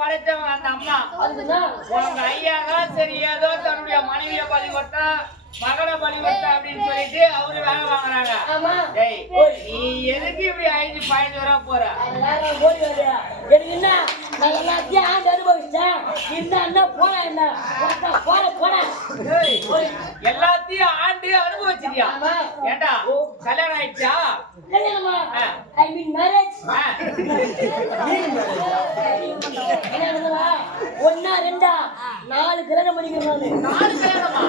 படைத்தவங்க அந்த அம்மா. உங்க ஐயா தான் சரி ஏதோ தன்னுடைய மனைவியை பலி கொடுத்தா மகனை பலி கொடுத்தா அப்படின்னு சொல்லிட்டு அவரு வேலை வாங்குறாங்க. நீ எதுக்கு இப்படி 5-15 வர போற? எனக்கு என்ன நான் எல்லாத்தையும் ஆண்டு அனுபவிச்சேன். என்ன போன என்ன போன போன எல்லாத்தையும் ஆண்டு அனுபவிச்சியா? ஏண்டா கல்யாணம் ஆயிடுச்சா? ஐ மீன் மேரேஜ். ஒன்னா ரெண்டா 4 கல்யாணம் பண்ணிக்கிறேன். 4 கல்யாணமா?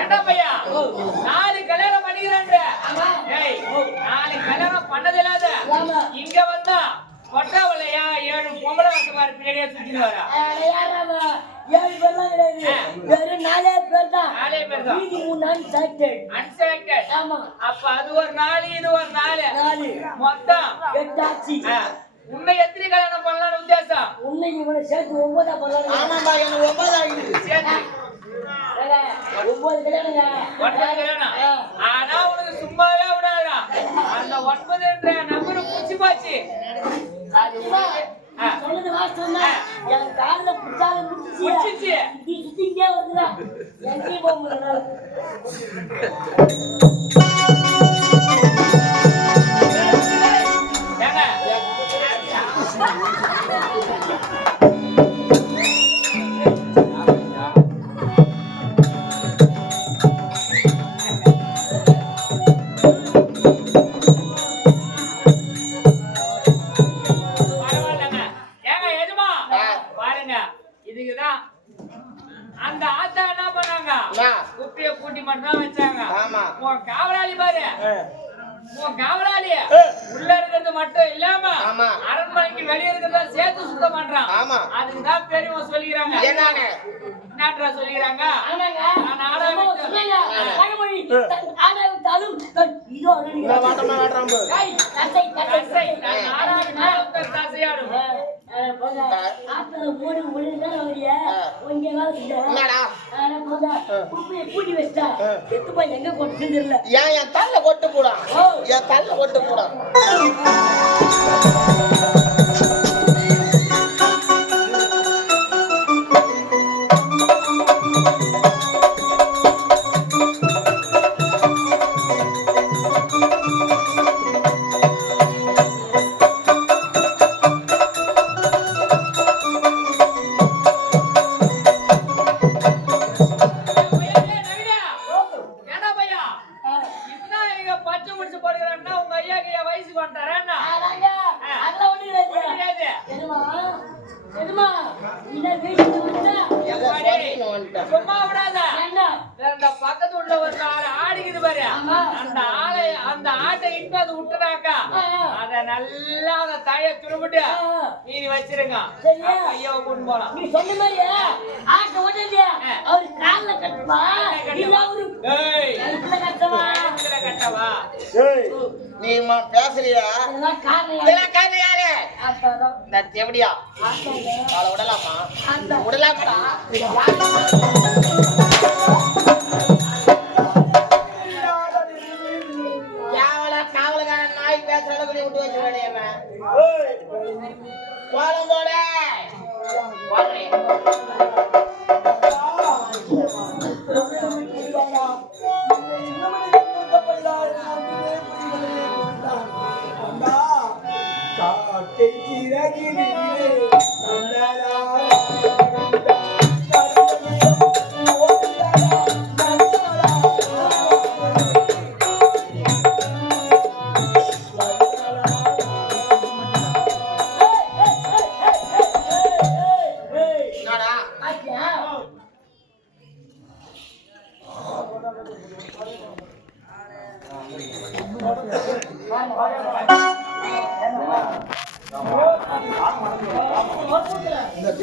ஏண்டா பையா 4 கல்யாணம் பண்ணிக்கிறேன். 4 கல்யாணம் பண்ணது இல்லாத இங்க வந்தா கொட்டாவலையா 7 பொம்பளை வசமாரு பின்னாடியே சுத்திட்டு வரா. 7 பேர்லாம் கிடையாது, வெறும் 4 பேர் தான். 4 பேர் தான். மீதி 3 அன்செலக்டட். ஆமா. அப்ப அது ஒரு 4 இது ஒரு 4 மொத்தம் 8 ஆச்சு. உன்னை எத்தனை கல்யாணம் பண்ணலாம்னு உத்தேசம்? உன்னை இவனை சேர்த்து 9 பண்ணலாம். ஆமாம்பா எனக்கு 9 ஆகுது. சேர்த்து 9 கல்யாணங்க. 9 கல்யாணம். ஆனா உனக்கு சும்மாவே விடாதா? அந்த 9ன்ற நம்பர் புடிச்சு போச்சு. சொன்னது வாஸ்தவம் தான். என் கால்ல புடிச்சால புடிச்சிச்சு. நீ சுத்திட்டே வருதுடா. எங்கேயும் போக முடியல. இதுக்குதான் அந்த ஆத்தா என்ன பண்ணாங்க? குப்பிய கூட்டி மட்டும் வச்சாங்க. உன் காவலாளி பாரு, உன் காவலாளி உள்ள இருக்கிறது மட்டும் இல்லாம அரண்மனைக்கு வெளியே இருக்கிறத சேர்த்து சுத்தம் பண்றான். அதுக்குதான் பெரியவங்க சொல்லிக்கிறாங்க. என்னன்றா சொல்லிக்கிறாங்க? கூட்டி வச்சா எத்துப்பா எங்க கொட்டு தெரியல. என் தள்ள கொட்டு போடா, என் தள்ள கொட்டு போடா. பக்கத்து உள்ள ஒரு ஆடிக்குது பாரு, அந்த ஆட்டை இட்டு அது விட்டுனாக்கா அத நல்லா அந்த தாயை துரும்பிட்டு மீதி வச்சிருங்க. ஐயா கொண்டு போலாம். நீ சொன்ன மாதிரி ஆட்டை ஓட்டலையா அவரு கால்ல கட்டுவா, கட்டவா? நீ பேசுறியா? யாரு எப்படியா விடலாமா? விடலாமா? காவலக்காரன் நாய் பேசுற அளவுக்கு விட்டு வச்சு வேலையம்மா கோலம் போட இந்த